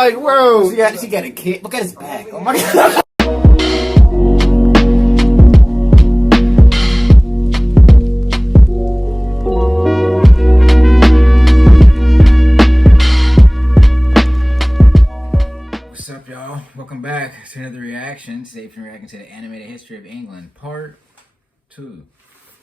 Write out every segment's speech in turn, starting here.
like, bro, yeah, she got a kid. Look at his back. Oh my god. What's up, y'all? Welcome back to another reaction. Today we're reacting to the animated history of England, part 2.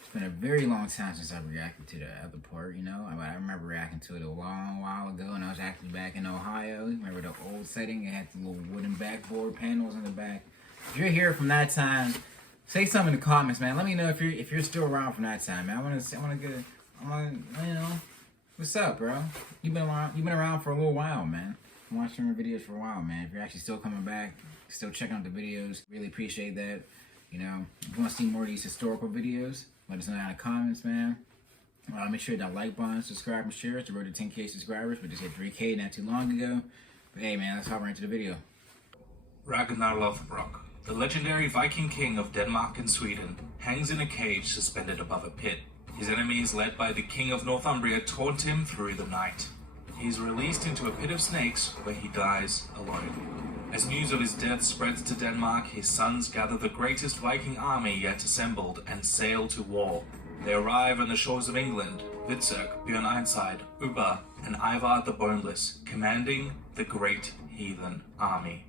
It's been a very long time since I've reacted to the other part, you know. I remember reacting to it a long while ago, and I was actually back in Ohio. Remember the old setting? It had the little wooden backboard panels in the back. If you're here from that time, say something in the comments, man. Let me know if you're still around from that time, man. I want to, you know, what's up, bro? You've been around for a little while, man. I'm watching your videos for a while, man. If you're actually still coming back, still checking out the videos, really appreciate that. You know, if you want to see more of these historical videos, let us know in the comments, man. Make sure that like button, subscribe, and share. It's the road to 10K subscribers. We just hit 3K not too long ago. But hey, man, let's hop right into the video. Ragnar Lothbrok, the legendary Viking king of Denmark and Sweden, hangs in a cage suspended above a pit. His enemies, led by the king of Northumbria, taunt him through the night. He is released into a pit of snakes where he dies alone. As news of his death spreads to Denmark, his sons gather the greatest Viking army yet assembled and sail to war. They arrive on the shores of England, Witzerk, Björn Ironside, Ubba, and Ivar the Boneless, commanding the great heathen army.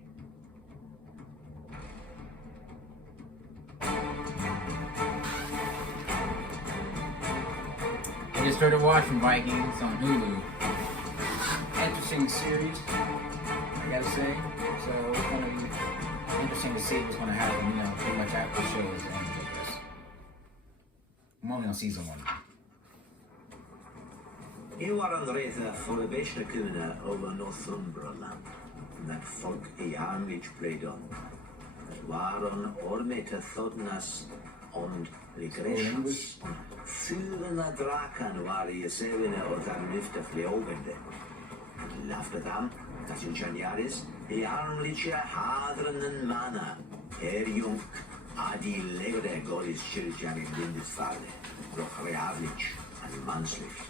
I just started watching Vikings on Hulu. Interesting series, I gotta say. So it's gonna be interesting to see what's gonna happen, you know, pretty much after the show is ended, I guess. I'm only on season 1. Eu var en resa för att kunna över Northumberland, när folk I armligt bredon. Waren ormete thornas und regressions. Fyrena drakan var I sevene och den lyfte flygande. Laftatam, das Ingeniaris, I armliche hadrenen manna. Jung, adi legde golis kyrkjan I Lindisfarne. Doch reavlich and manslich.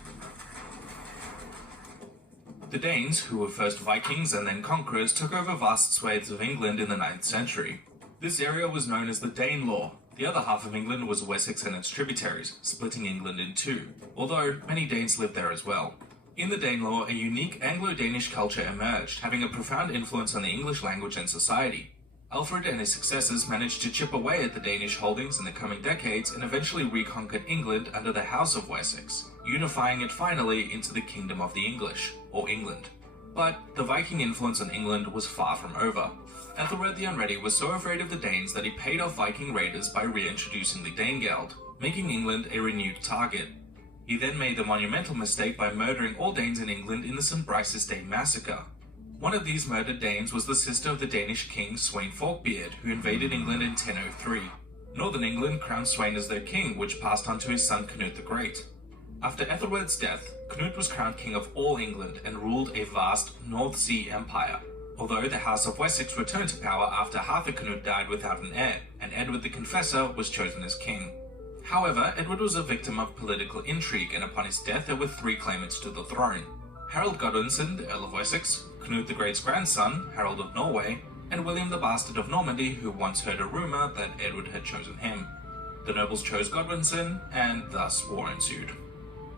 The Danes, who were first Vikings and then conquerors, took over vast swathes of England in the 9th century. This area was known as the Danelaw. The other half of England was Wessex and its tributaries, splitting England in two, although many Danes lived there as well. In the Danelaw, a unique Anglo-Danish culture emerged, having a profound influence on the English language and society. Alfred and his successors managed to chip away at the Danish holdings in the coming decades and eventually reconquered England under the House of Wessex, unifying it finally into the Kingdom of the English, or England. But the Viking influence on England was far from over. Ethelred the Unready was so afraid of the Danes that he paid off Viking raiders by reintroducing the Danegeld, making England a renewed target. He then made the monumental mistake by murdering all Danes in England in the St. Brice's Day massacre. One of these murdered Danes was the sister of the Danish king Sweyn Forkbeard, who invaded England in 1003. Northern England crowned Sweyn as their king, which passed on to his son Canute the Great. After Ethelred's death, Canute was crowned king of all England and ruled a vast North Sea empire. Although the House of Wessex returned to power after Harthacnut died without an heir, and Edward the Confessor was chosen as king. However, Edward was a victim of political intrigue, and upon his death there were 3 claimants to the throne: Harold Godwinson, the Earl of Wessex, Canute the Great's grandson, Harold of Norway, and William the Bastard of Normandy, who once heard a rumour that Edward had chosen him. The nobles chose Godwinson, and thus war ensued.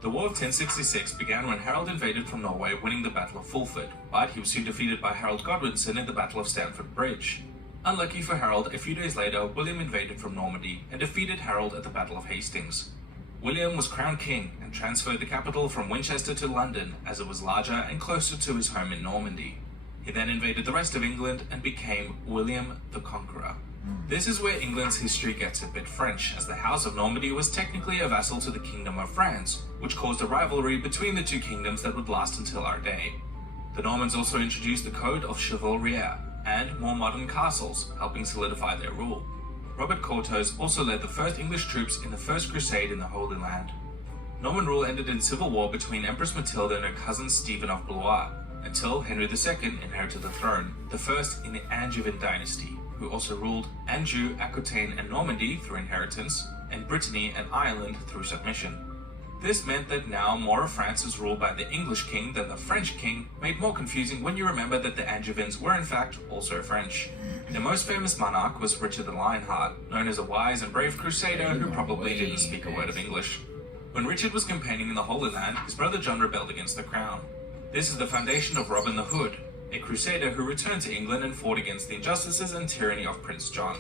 The War of 1066 began when Harold invaded from Norway, winning the Battle of Fulford, but he was soon defeated by Harold Godwinson in the Battle of Stamford Bridge. Unlucky for Harold, a few days later, William invaded from Normandy and defeated Harold at the Battle of Hastings. William was crowned king and transferred the capital from Winchester to London, as it was larger and closer to his home in Normandy. He then invaded the rest of England and became William the Conqueror. This is where England's history gets a bit French, as the House of Normandy was technically a vassal to the Kingdom of France, which caused a rivalry between the two kingdoms that would last until our day. The Normans also introduced the Code of Chivalry and more modern castles, helping solidify their rule. Robert Curthose also led the first English troops in the First Crusade in the Holy Land. Norman rule ended in civil war between Empress Matilda and her cousin Stephen of Blois, until Henry II inherited the throne, the first in the Angevin dynasty, who also ruled Anjou, Aquitaine and Normandy through inheritance, and Brittany and Ireland through submission. This meant that now more of France is ruled by the English king than the French king, made more confusing when you remember that the Angevins were in fact also French. Their most famous monarch was Richard the Lionheart, known as a wise and brave crusader who probably didn't speak a word of English. When Richard was campaigning in the Holy Land, his brother John rebelled against the crown. This is the foundation of Robin the Hood, a crusader who returned to England and fought against the injustices and tyranny of Prince John.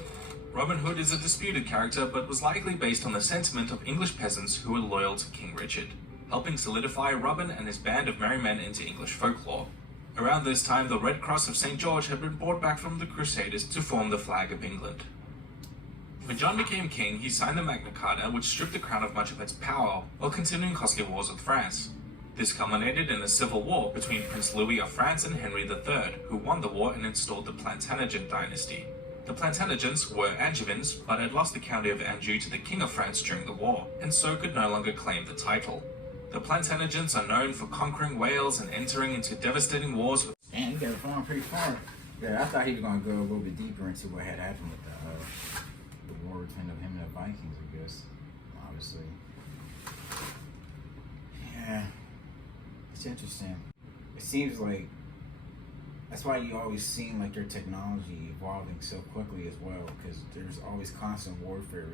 Robin Hood is a disputed character, but was likely based on the sentiment of English peasants who were loyal to King Richard, helping solidify Robin and his band of merry men into English folklore. Around this time, the Red Cross of St. George had been brought back from the Crusaders to form the flag of England. When John became king, he signed the Magna Carta, which stripped the crown of much of its power, while continuing costly wars with France. This culminated in a civil war between Prince Louis of France and Henry III, who won the war and installed the Plantagenet dynasty. The Plantagenets were Angevins, but had lost the county of Anjou to the King of France during the war, and so could no longer claim the title. The Plantagenets are known for conquering Wales and entering into devastating wars with... Damn, you got it going pretty far. Yeah, I thought he was going to go a little bit deeper into what had happened with the war between him and the Vikings, I guess. Obviously. Yeah. It's interesting. It seems like that's why you always seen like their technology evolving so quickly as well, because there's always constant warfare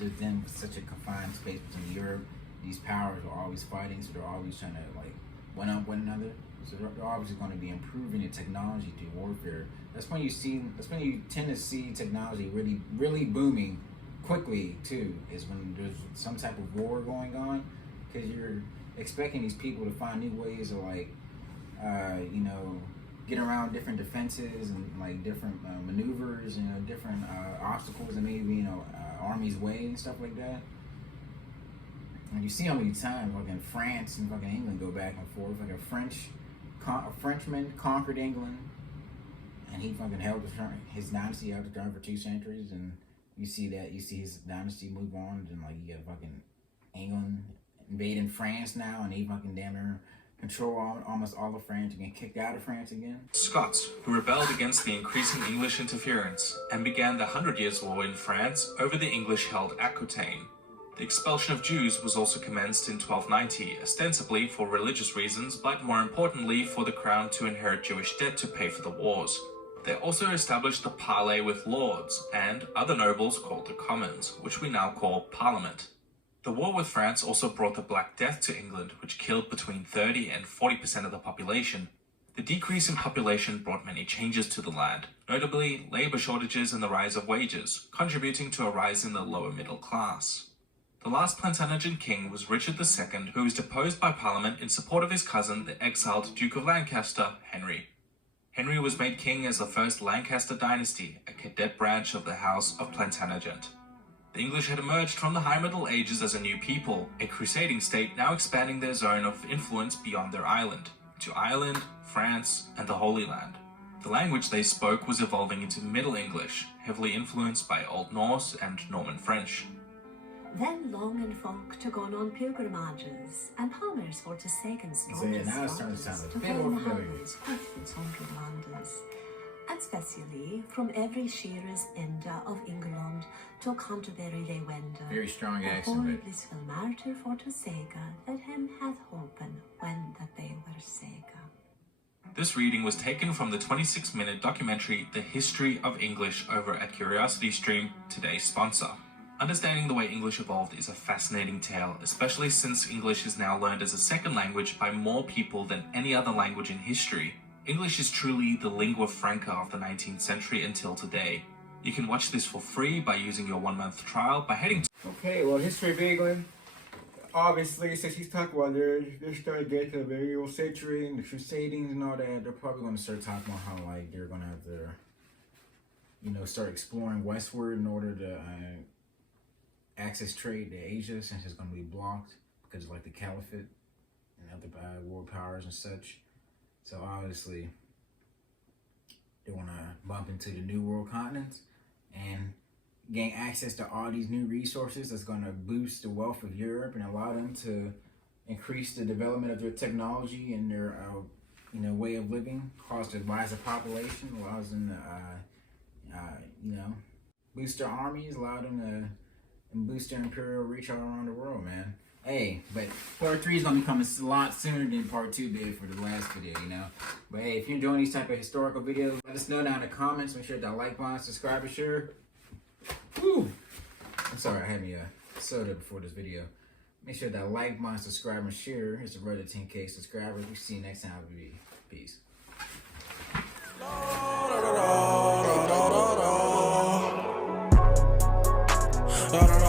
with them with such a confined space between Europe. These powers are always fighting, so they're always trying to like one up one another. So they're obviously going to be improving the technology through warfare. That's when you tend to see technology really booming quickly too, is when there's some type of war going on, because you're expecting these people to find new ways of like get around different defenses and like different maneuvers, different obstacles that may be army's way and stuff like that. And you see how many times fucking France and fucking England go back and forth. Like a Frenchman conquered England, and he fucking held his dynasty out the throne for 2 centuries. And you see his dynasty move on, and like you got fucking England invading France now, and he fucking damn near control almost all of France and get kicked out of France again. Scots, who rebelled against the increasing English interference and began the 100 Years' War in France over the English-held Aquitaine. The expulsion of Jews was also commenced in 1290, ostensibly for religious reasons, but more importantly for the crown to inherit Jewish debt to pay for the wars. They also established the parley with lords and other nobles called the commons, which we now call Parliament. The war with France also brought the Black Death to England, which killed between 30 and 40% of the population. The decrease in population brought many changes to the land, notably labor shortages and the rise of wages, contributing to a rise in the lower middle class. The last Plantagenet king was Richard II, who was deposed by Parliament in support of his cousin, the exiled Duke of Lancaster, Henry. Henry was made king as the first Lancaster Dynasty, a cadet branch of the House of Plantagenet. The English had emerged from the High Middle Ages as a new people, a crusading state now expanding their zone of influence beyond their island, to Ireland, France, and the Holy Land. The language they spoke was evolving into Middle English, heavily influenced by Old Norse and Norman French. Then Longan folk took on pilgrimages, and palmers for to Sagan now it's starting to sound a bit more familiar. And specially from every shearer's ende of England to Canterbury they wend. Very strong The accent, poor but blissful martyr for to Sega, that him hath holpen when that they were Sega. This reading was taken from the 26-minute documentary The History of English over at CuriosityStream, today's sponsor. Understanding the way English evolved is a fascinating tale, especially since English is now learned as a second language by more people than any other language in history. English is truly the lingua franca of the 19th century until today. You can watch this for free by using your 1-month trial by heading to... Okay, well, history of England. Obviously, since he's talking about they're starting to get to the medieval century and the Crusadings and all that, they're probably going to start talking about how like they're going to have to, start exploring westward in order to access trade to Asia, since it's going to be blocked because of like the Caliphate and other world powers and such. So obviously, they want to bump into the new world continents and gain access to all these new resources that's going to boost the wealth of Europe and allow them to increase the development of their technology and their way of living, cause the rise of population, allows them to boost their armies, allow them to boost their imperial reach all around the world, man. Hey, but part 3 is gonna be coming a lot sooner than part 2 did for the last video, you know. But hey, if you're enjoying these type of historical videos, let us know down in the comments. Make sure that like button, subscribe, and share. Woo! I'm sorry, I had me a soda before this video. Make sure that like button, subscribe, and share. It's the road to 10K subscribers. We'll see you next time. Peace. Da, da, da.